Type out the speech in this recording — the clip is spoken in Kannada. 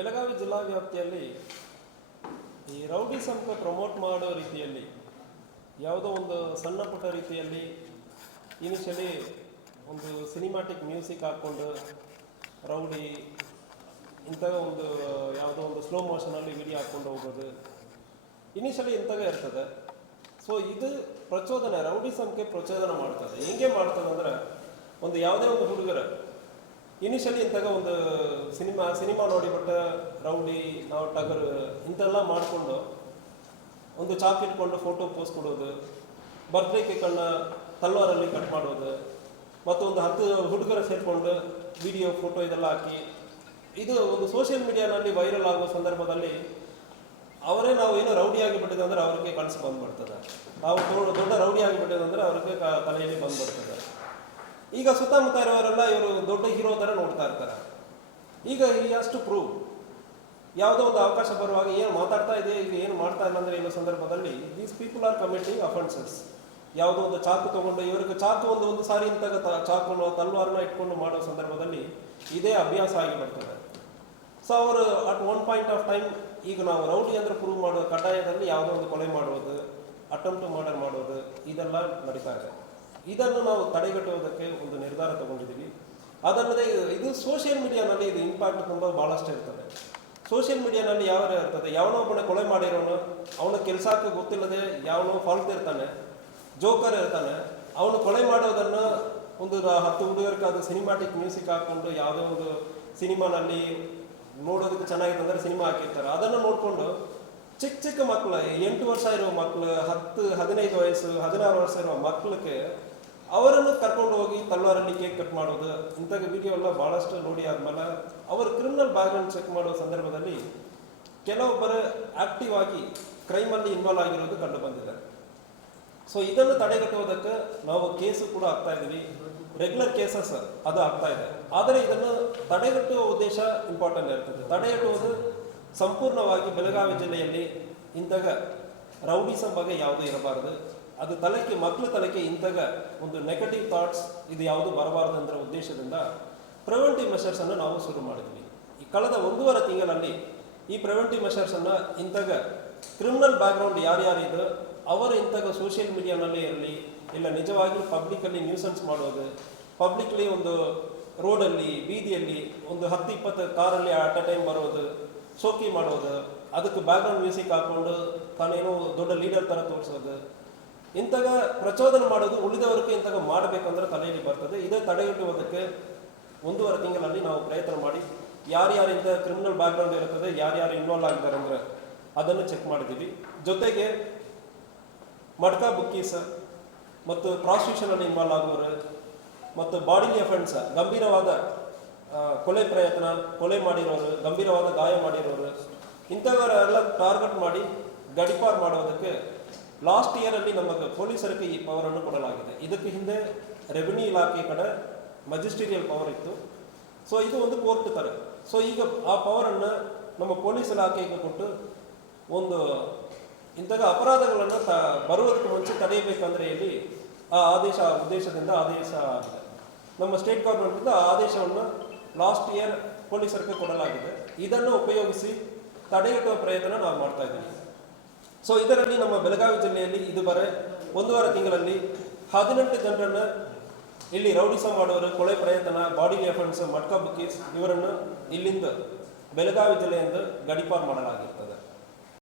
ಬೆಳಗಾವಿ ಜಿಲ್ಲಾ ವ್ಯಾಪ್ತಿಯಲ್ಲಿ ಈ ರೌಡಿಸಮ್ಗೆ ಪ್ರಮೋಟ್ ಮಾಡೋ ರೀತಿಯಲ್ಲಿ ಯಾವುದೋ ಒಂದು ಸಣ್ಣ ಪುಟ್ಟ ರೀತಿಯಲ್ಲಿ ಇನಿಷಿಯಲಿ ಒಂದು ಸಿನಿಮ್ಯಾಟಿಕ್ ಮ್ಯೂಸಿಕ್ ಹಾಕ್ಕೊಂಡು ರೌಡಿ ಇಂಥ ಒಂದು ಯಾವುದೋ ಒಂದು ಸ್ಲೋ ಮೋಷನಲ್ಲಿ ವಿಡಿಯೋ ಹಾಕ್ಕೊಂಡು ಹೋಗೋದು ಇನಿಷಿಯಲಿ ಇಂಥವೇ ಇರ್ತದೆ. ಸೊ ಇದು ಪ್ರಚೋದನೆ, ರೌಡಿಸಮ್ಗೆ ಪ್ರಚೋದನೆ ಮಾಡ್ತದೆ. ಹೆಂಗೆ ಮಾಡ್ತದೆ ಅಂದರೆ, ಒಂದು ಯಾವುದೇ ಒಂದು ಹುಡುಗರ ಇನಿಷಿಯಲಿ ಇಂತಾಗ ಒಂದು ಸಿನಿಮಾ ನೋಡಿಬಿಟ್ಟು ರೌಡಿ ನಾವು ಟಗರ್ ಇಂಥೆಲ್ಲ ಮಾಡಿಕೊಂಡು ಒಂದು ಚಾಕ್ ಇಟ್ಕೊಂಡು ಫೋಟೋ ಪೋಸ್ಟ್ ಕೊಡೋದು, ಬರ್ತ್ಡೇ ಕೇಕನ್ನು ತಲ್ವಾರಲ್ಲಿ ಕಟ್ ಮಾಡೋದು, ಮತ್ತು ಒಂದು 10 ಹುಡುಗರು ಸೇರಿಕೊಂಡು ವಿಡಿಯೋ ಫೋಟೋ ಇದೆಲ್ಲ ಹಾಕಿ ಇದು ಒಂದು ಸೋಷಿಯಲ್ ಮೀಡಿಯಾನಲ್ಲಿ ವೈರಲ್ ಆಗೋ ಸಂದರ್ಭದಲ್ಲಿ ಅವರೇ ನಾವು ಏನೋ ರೌಡಿ ಆಗಿಬಿಟ್ಟಿದೆ ಅಂದರೆ ಅವ್ರಿಗೆ ಕನಸು ಬಂದ್ಬಿಡ್ತದೆ. ನಾವು ದೊಡ್ಡ ರೌಡಿ ಆಗಿಬಿಟ್ಟಿದೆ ಅಂದರೆ ಅವ್ರಿಗೆ ತಲೆಯಲ್ಲಿ ಬಂದ್ಬಿಡ್ತದೆ. ಈಗ ಸುತ್ತಮುತ್ತ ಇರೋರೆಲ್ಲ ಇವರು ದೊಡ್ಡ ಹೀರೋ ಥರ ನೋಡ್ತಾ ಇರ್ತಾರೆ. ಈಗ ಈ ಅಷ್ಟು ಪ್ರೂವ್ ಯಾವುದೋ ಒಂದು ಅವಕಾಶ ಬರುವಾಗ ಏನು ಮಾತಾಡ್ತಾ ಇದೆ, ಈಗ ಏನು ಮಾಡ್ತಾ ಇಲ್ಲ ಅಂದರೆ ಇನ್ನೋ ಸಂದರ್ಭದಲ್ಲಿ these people are committing offences. ಯಾವುದೋ ಒಂದು ಚಾಕು ತೊಗೊಂಡು ಇವ್ರಿಗೆ ಚಾಕು ಒಂದು ಸಾರಿ ಇಂತಾಗ ಚಾಕುನ ತಲ್ವಾರನ್ನ ಇಟ್ಕೊಂಡು ಮಾಡೋ ಸಂದರ್ಭದಲ್ಲಿ ಇದೇ ಅಭ್ಯಾಸ ಆಗಿಬಿಡ್ತದೆ. ಸೊ ಅವರು at one point of time ಈಗ ನಾವು ರೌಡಿ ಅಂದರೆ ಪ್ರೂವ್ ಮಾಡೋ ಕಡ್ಡಾಯದಲ್ಲಿ ಯಾವುದೋ ಒಂದು ಕೊಲೆ ಮಾಡೋದು, ಅಟೆಂಪ್ಟ್ ಮರ್ಡರ್ ಮಾಡೋದು ಇದೆಲ್ಲ ನಡೀತಾ ಇದೆ. ಇದನ್ನು ನಾವು ತಡೆಗಟ್ಟುವುದಕ್ಕೆ ಒಂದು ನಿರ್ಧಾರ ತಗೊಂಡಿದ್ದೀವಿ. ಅದಲ್ಲದೆ ಇದು ಸೋಷಿಯಲ್ ಮೀಡಿಯಾನಲ್ಲಿ ಇದು ಇಂಪ್ಯಾಕ್ಟ್ ತುಂಬ ಭಾಳಷ್ಟು ಇರ್ತದೆ. ಸೋಷಿಯಲ್ ಮೀಡಿಯಾನಲ್ಲಿ ಯಾವ ಇರ್ತದೆ, ಯಾವನೋ ಒಬ್ಬನೇ ಕೊಲೆ ಮಾಡಿರೋನು, ಅವನ ಕೆಲಸಕ್ಕೆ ಗೊತ್ತಿಲ್ಲದೆ ಯಾವನೋ ಫಾಲ್ಟ್ ಇರ್ತಾನೆ, ಜೋಕರ್ ಇರ್ತಾನೆ, ಅವನು ಕೊಲೆ ಮಾಡೋದನ್ನು ಒಂದು 10 ಹುಡುಗರಿಗೆ ಅದು ಸಿನಿಮ್ಯಾಟಿಕ್ ಮ್ಯೂಸಿಕ್ ಹಾಕ್ಕೊಂಡು ಯಾವುದೋ ಒಂದು ಸಿನಿಮಾನಲ್ಲಿ ನೋಡೋದಕ್ಕೆ ಚೆನ್ನಾಗಿದೆ ಅಂದರೆ ಸಿನಿಮಾ ಹಾಕಿರ್ತಾರೆ. ಅದನ್ನು ನೋಡಿಕೊಂಡು ಚಿಕ್ಕ ಮಕ್ಕಳು, 8 ವರ್ಷ ಇರೋ ಮಕ್ಕಳು, 10-15 ವಯಸ್ಸು 16 ವರ್ಷ ಇರೋ ಮಕ್ಕಳಿಗೆ ಅವರನ್ನು ಕರ್ಕೊಂಡು ಹೋಗಿ ತಲ್ವಾರಲ್ಲಿ ಕೇಕ್ ಕಟ್ ಮಾಡೋದು, ಇಂಥ ವಿಡಿಯೋ ಎಲ್ಲ ಭಾಳಷ್ಟು ನೋಡಿ ಆದಮೇಲೆ ಅವರು ಕ್ರಿಮಿನಲ್ ಬ್ಯಾಕ್ಗ್ರೌಂಡ್ ಚೆಕ್ ಮಾಡೋ ಸಂದರ್ಭದಲ್ಲಿ ಕೆಲವೊಬ್ಬರು ಆಕ್ಟಿವ್ ಆಗಿ ಕ್ರೈಮಲ್ಲಿ ಇನ್ವಾಲ್ವ್ ಆಗಿರೋದು ಕಂಡು ಬಂದಿದೆ. ಸೊ ಇದನ್ನು ತಡೆಗಟ್ಟುವುದಕ್ಕೆ ನಾವು ಕೇಸು ಕೂಡ ಆಗ್ತಾ ಇದ್ದೀವಿ, ರೆಗ್ಯುಲರ್ ಕೇಸಸ್ ಅದು ಆಗ್ತಾ ಇದೆ. ಆದರೆ ಇದನ್ನು ತಡೆಗಟ್ಟುವ ಉದ್ದೇಶ ಇಂಪಾರ್ಟೆಂಟ್ ಇರ್ತದೆ. ತಡೆಗಟ್ಟುವುದು ಸಂಪೂರ್ಣವಾಗಿ ಬೆಳಗಾವಿ ಜಿಲ್ಲೆಯಲ್ಲಿ ಇಂತಾಗ ರೌಡಿಸಮ್ ಬಗ್ಗೆ ಯಾವುದೂ ಇರಬಾರ್ದು. ಅದು ಮಕ್ಕಳ ತಲೆಗೆ ಇಂತಾಗ ಒಂದು ನೆಗೆಟಿವ್ ಥಾಟ್ಸ್ ಇದು ಯಾವುದು ಬರಬಾರ್ದು ಅಂದ್ರೆ ಉದ್ದೇಶದಿಂದ ಪ್ರಿವೆಂಟಿವ್ ಮೆಷರ್ಸನ್ನು ನಾವು ಶುರು ಮಾಡಿದ್ವಿ. ಈ ಕಳೆದ 1.5 ತಿಂಗಳಲ್ಲಿ ಈ ಪ್ರಿವೆಂಟಿವ್ ಮೆಷರ್ಸನ್ನು ಇಂತಾಗ ಕ್ರಿಮಿನಲ್ ಬ್ಯಾಕ್ಗ್ರೌಂಡ್ ಯಾರ್ಯಾರಿದ್ರು ಅವರು ಇಂತಾಗ ಸೋಷಿಯಲ್ ಮೀಡಿಯಾನಲ್ಲೇ ಇರಲಿ, ಇಲ್ಲ ನಿಜವಾಗಿ ಪಬ್ಲಿಕಲ್ಲಿ ನ್ಯೂಸನ್ಸ್ ಮಾಡೋದು, ಪಬ್ಲಿಕ್ಲಿ ಒಂದು ರೋಡಲ್ಲಿ ಬೀದಿಯಲ್ಲಿ ಒಂದು 10-20 ಕಾರಲ್ಲಿ ಅಟ್ ಅ ಟೈಮ್ ಬರೋದು, ಶೋಕಿ ಮಾಡೋದು, ಅದಕ್ಕೆ ಬ್ಯಾಕ್ಗ್ರೌಂಡ್ ಮ್ಯೂಸಿಕ್ ಹಾಕ್ಕೊಂಡು ತಾನೇನೋ ದೊಡ್ಡ ಲೀಡರ್ ಥರ ತೋರಿಸೋದು, ಇಂತಾಗ ಪ್ರಚೋದನೆ ಮಾಡೋದು ಉಳಿದವರಿಗೆ ಇಂತಾಗ ಮಾಡಬೇಕಂದ್ರೆ ತಲೆಯಲ್ಲಿ ಬರ್ತದೆ. ಇದೇ ತಡೆಗಟ್ಟುವುದಕ್ಕೆ 1.5 ತಿಂಗಳಲ್ಲಿ ನಾವು ಪ್ರಯತ್ನ ಮಾಡಿ ಯಾರ್ಯಾರಿಂದ ಕ್ರಿಮಿನಲ್ ಬ್ಯಾಕ್ಗ್ರೌಂಡ್ ಇರುತ್ತದೆ, ಯಾರ್ಯಾರು ಇನ್ವಾಲ್ವ್ ಆಗಿದ್ದಾರೆ ಅಂದರೆ ಅದನ್ನು ಚೆಕ್ ಮಾಡಿದ್ದೀವಿ. ಜೊತೆಗೆ ಮಡ್ಕಾ ಬುಕ್ಕೀಸ್ ಮತ್ತು ಪ್ರಾಸ್ಟಿಟ್ಯೂಷನಲ್ಲಿ ಇನ್ವಾಲ್ವ್ ಆಗೋರು ಮತ್ತು ಬಾಡಿಲಿ ಅಫೆನ್ಸ್, ಗಂಭೀರವಾದ ಕೊಲೆ ಪ್ರಯತ್ನ, ಕೊಲೆ ಮಾಡಿರೋರು, ಗಂಭೀರವಾದ ಗಾಯ ಮಾಡಿರೋರು, ಇಂಥವರೆಲ್ಲ ಟಾರ್ಗೆಟ್ ಮಾಡಿ ಗಡಿಪಾರು ಮಾಡೋದಕ್ಕೆ ಲಾಸ್ಟ್ ಇಯರಲ್ಲಿ ನಮಗೆ ಪೊಲೀಸರಿಗೆ ಈ ಪವರನ್ನು ಕೊಡಲಾಗಿದೆ. ಇದಕ್ಕೆ ಹಿಂದೆ ರೆವಿನ್ಯೂ ಇಲಾಖೆ ಕಡೆ ಮಜಿಸ್ಟ್ರೇರಿಯಲ್ ಪವರ್ ಇತ್ತು. ಸೊ ಇದು ಒಂದು ಕೋರ್ಟ್ ಥರ. ಸೊ ಈಗ ಆ ಪವರನ್ನು ನಮ್ಮ ಪೊಲೀಸ್ ಇಲಾಖೆಗೆ ಕೊಟ್ಟು ಒಂದು ಇಂತಹ ಅಪರಾಧಗಳನ್ನು ಬರುವುದಕ್ಕೆ ಮುಂಚೆ ತಡೆಯಬೇಕಂದ್ರೆ ಇಲ್ಲಿ ಆ ಉದ್ದೇಶದಿಂದ ಆದೇಶ ಆಗಿದೆ. ನಮ್ಮ ಸ್ಟೇಟ್ ಗೌರ್ಮೆಂಟಿಂದ ಆ ಆದೇಶವನ್ನು ಲಾಸ್ಟ್ ಇಯರ್ ಪೊಲೀಸರಿಗೆ ಕೊಡಲಾಗಿದೆ. ಇದನ್ನು ಉಪಯೋಗಿಸಿ ತಡೆಗಟ್ಟುವ ಪ್ರಯತ್ನ ನಾವು ಮಾಡ್ತಾ ಇದ್ದೀವಿ. ಸೊ ಇದರಲ್ಲಿ ನಮ್ಮ ಬೆಳಗಾವಿ ಜಿಲ್ಲೆಯಲ್ಲಿ ಇದುವರೆ 1.5 ತಿಂಗಳಲ್ಲಿ 18 ಜನರನ್ನು ಇಲ್ಲಿ ರೌಡಿಸಮ್ ಮಾಡೋರು, ಕೊಲೆ ಪ್ರಯತ್ನ, ಬಾಡಿಲಿ ಅಫೆನ್ಸ್, ಮಡ್ಕಾ ಬುಕ್ಕೀಸ್ ಇವರನ್ನು ಇಲ್ಲಿಂದ ಬೆಳಗಾವಿ ಜಿಲ್ಲೆಯಿಂದ ಗಡಿಪಾರು ಮಾಡಲಾಗಿರ್ತದೆ.